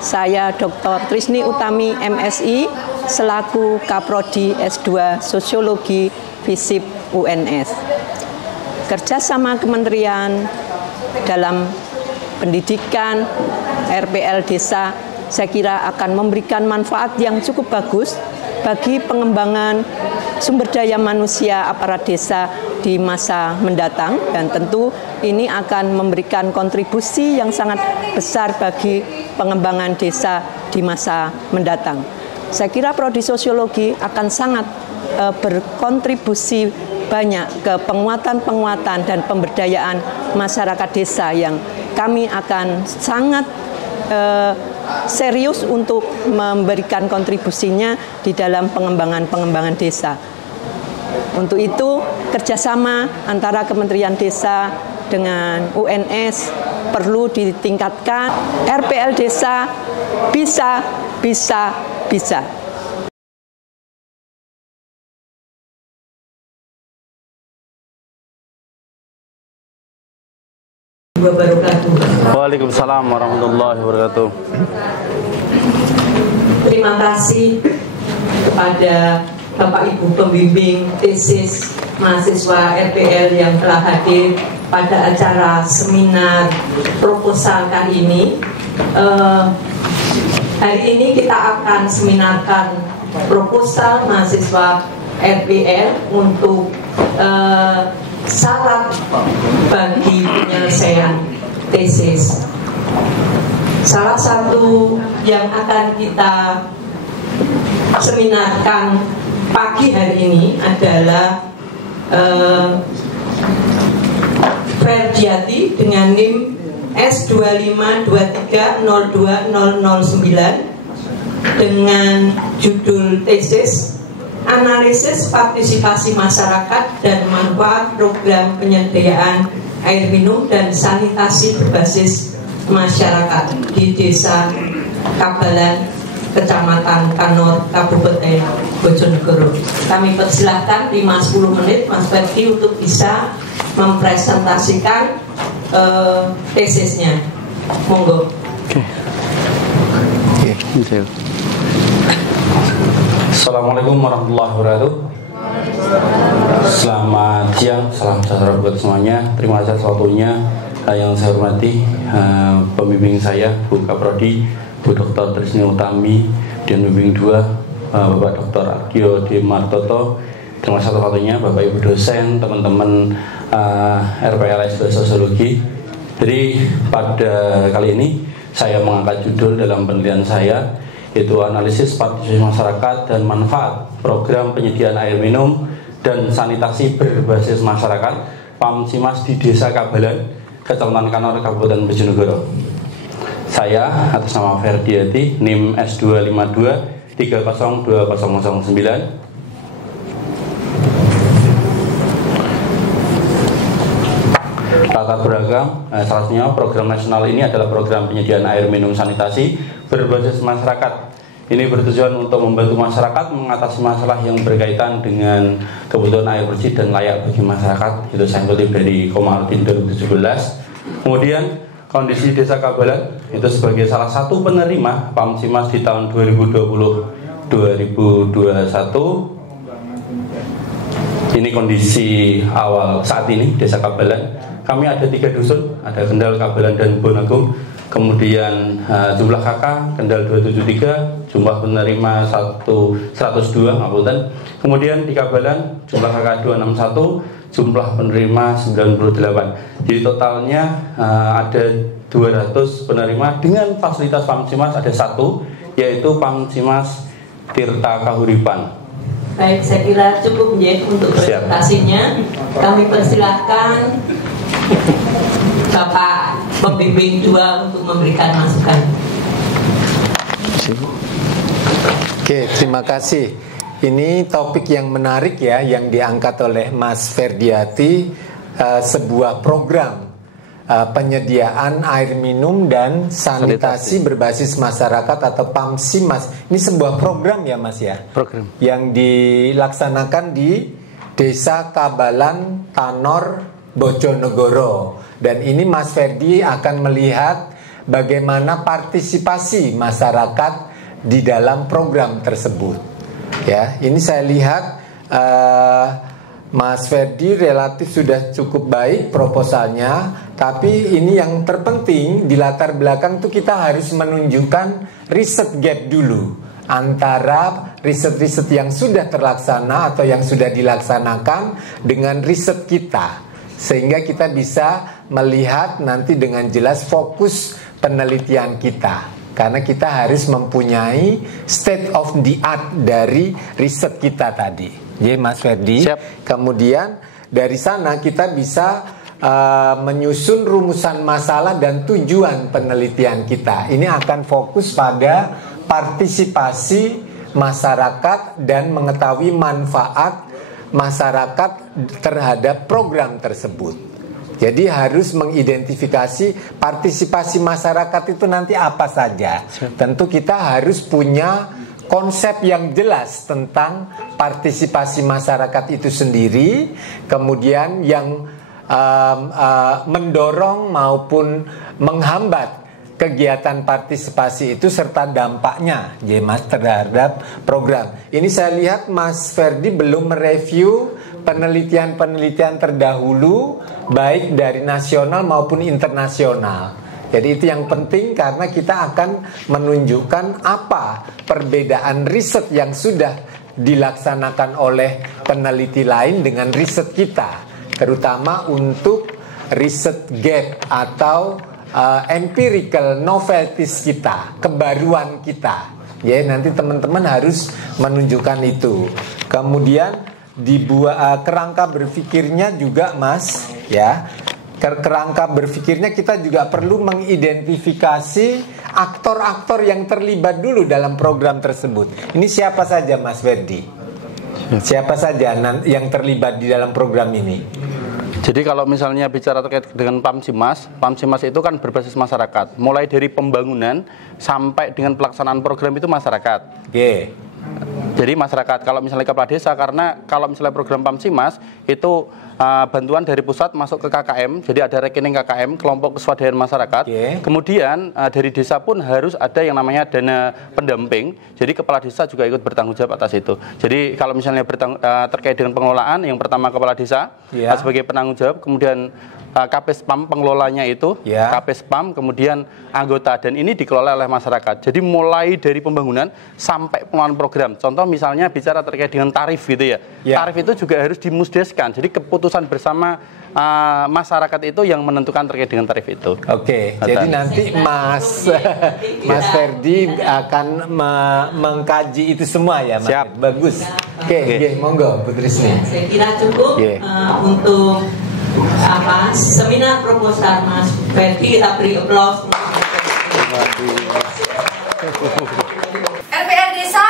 saya Dr. Trisni Utami MSI selaku Kaprodi S2 Sosiologi FISIP UNS. Kerjasama kementerian dalam pendidikan, RPL Desa, saya kira akan memberikan manfaat yang cukup bagus bagi pengembangan sumber daya manusia aparat desa di masa mendatang, dan tentu ini akan memberikan kontribusi yang sangat besar bagi pengembangan desa di masa mendatang. Saya kira prodi sosiologi akan sangat berkontribusi banyak ke penguatan dan pemberdayaan masyarakat desa yang kami akan sangat serius untuk memberikan kontribusinya di dalam pengembangan desa. Untuk itu, kerjasama antara Kementerian Desa dengan UNS perlu ditingkatkan. RPL Desa bisa. Waalaikumsalam warahmatullahi wabarakatuh. Terima kasih kepada Bapak Ibu pembimbing tesis mahasiswa RPL yang telah hadir pada acara seminar proposal kali ini. Hari ini kita akan seminarkan proposal mahasiswa RPL untuk syarat bagi penyelesaian tesis. Salah satu yang akan kita seminarkan pagi hari ini adalah Ferdiati dengan NIM S252302009 dengan judul tesis Analisis Partisipasi Masyarakat dan Manfaat Program Penyediaan Air Minum dan Sanitasi Berbasis Masyarakat di Desa Kabalan, Kecamatan Kanor, Kabupaten Bojonegoro. Kami persilahkan 5-10 menit Mas Ferdi untuk bisa mempresentasikan tesisnya. Monggo. Assalamualaikum warahmatullahi wabarakatuh. Selamat siang, salam sejahtera buat semuanya. Terima kasih atas waktunya. Yang saya hormati pembimbing saya, Bu Kaprodi, Bu Dr. Trisni Utami, dan pembimbing 2 Bapak Dr. Argyo D. Martoto. Terima kasih atas waktunya Bapak Ibu dosen, teman-teman RPL S2 Sosiologi. Jadi pada kali ini saya mengangkat judul dalam penelitian saya, yaitu analisis partisipasi masyarakat dan manfaat program penyediaan air minum dan sanitasi berbasis masyarakat PAMSIMAS di Desa Kabalan, Kecamatan Kanor, Kabupaten Bojonegoro. Saya atas nama Ferdiati, NIM S252302009. Latar belakang, salah satunya program nasional ini adalah program penyediaan air minum sanitasi berbasis masyarakat. Ini bertujuan untuk membantu masyarakat mengatasi masalah yang berkaitan dengan kebutuhan air bersih dan layak bagi masyarakat. Itu saya kutip dari Komarudin 2017. Kemudian kondisi Desa Kabalan itu sebagai salah satu penerima PAMSIMAS di tahun 2020-2021. Ini kondisi awal saat ini Desa Kabalan. Kami ada 3 dusun, ada Kendal, Kabalan, dan Bonagung. Kemudian jumlah KK Kendal 273, jumlah penerima 102, ngapunten. Kemudian di Kabalan jumlah KK 261, jumlah penerima 98. Jadi totalnya ada 200 penerima dengan fasilitas PAMSIMAS ada 1, yaitu PAMSIMAS Tirta Kahuripan. Baik, saya kira cukup ya untuk presentasinya. Kami persilahkan Bapak pembimbing 2 untuk memberikan masukan. Oke, terima kasih. Ini topik yang menarik ya, yang diangkat oleh Mas Ferdiati, sebuah program penyediaan air minum dan sanitasi berbasis masyarakat atau PAMSIMAS. Ini sebuah program ya Mas ya? Program yang dilaksanakan di Desa Kabalan, Kanor, Bojonegoro. Dan ini Mas Ferdi akan melihat bagaimana partisipasi masyarakat di dalam program tersebut. Ya, ini saya lihat Mas Ferdi relatif sudah cukup baik proposalnya, tapi ini yang terpenting di latar belakang tuh kita harus menunjukkan riset gap dulu antara riset-riset yang sudah terlaksana atau yang sudah dilaksanakan dengan riset kita, sehingga kita bisa melihat nanti dengan jelas fokus penelitian kita, karena kita harus mempunyai state of the art dari riset kita tadi. Ya, Mas Ferdi. Siap. Kemudian dari sana kita bisa menyusun rumusan masalah dan tujuan penelitian kita. Ini akan fokus pada partisipasi masyarakat dan mengetahui manfaat masyarakat terhadap program tersebut. Jadi harus mengidentifikasi partisipasi masyarakat itu nanti apa saja. Tentu kita harus punya konsep yang jelas tentang partisipasi masyarakat itu sendiri, kemudian yang mendorong maupun menghambat kegiatan partisipasi itu serta dampaknya, ya Mas, terhadap program. Ini saya lihat Mas Ferdi belum mereview penelitian-penelitian terdahulu, baik dari nasional maupun internasional. Jadi itu yang penting karena kita akan menunjukkan apa perbedaan riset yang sudah dilaksanakan oleh peneliti lain dengan riset kita, terutama untuk riset gap atau empirical novelties kita, kebaruan kita. Ya, nanti teman-teman harus menunjukkan itu. Kemudian dibuat kerangka berpikirnya juga, Mas, ya. Kerangka berpikirnya kita juga perlu mengidentifikasi aktor-aktor yang terlibat dulu dalam program tersebut. Ini siapa saja, Mas Ferdi? Siapa saja yang terlibat di dalam program ini? Jadi kalau misalnya bicara terkait dengan PAMSIMAS itu kan berbasis masyarakat. Mulai dari pembangunan sampai dengan pelaksanaan program itu masyarakat. Oke. Jadi masyarakat, kalau misalnya kepala desa, karena kalau misalnya program PAMSIMAS itu bantuan dari pusat masuk ke KKM, jadi ada rekening KKM, kelompok keswadayaan masyarakat. Kemudian dari desa pun harus ada yang namanya dana pendamping, jadi kepala desa juga ikut bertanggung jawab atas itu. Jadi kalau misalnya terkait dengan pengelolaan, yang pertama kepala desa sebagai penanggung jawab, kemudian KPSPAM pengelolanya itu, KPSPAM, kemudian anggota, dan ini dikelola oleh masyarakat. Jadi mulai dari pembangunan sampai pengelolaan program. Contoh misalnya bicara terkait dengan tarif gitu ya. Tarif itu juga harus dimusdeskan. Jadi keputusan bersama masyarakat itu yang menentukan terkait dengan tarif itu. Oke, jadi nanti Mas Ferdi akan mengkaji itu semua ya, Mas. Siap. Bagus. Oke, monggo Bu Trisni. Saya kira cukup untuk seminar proposal Mas Ferdi. Kita beri aplaus. RPR Desa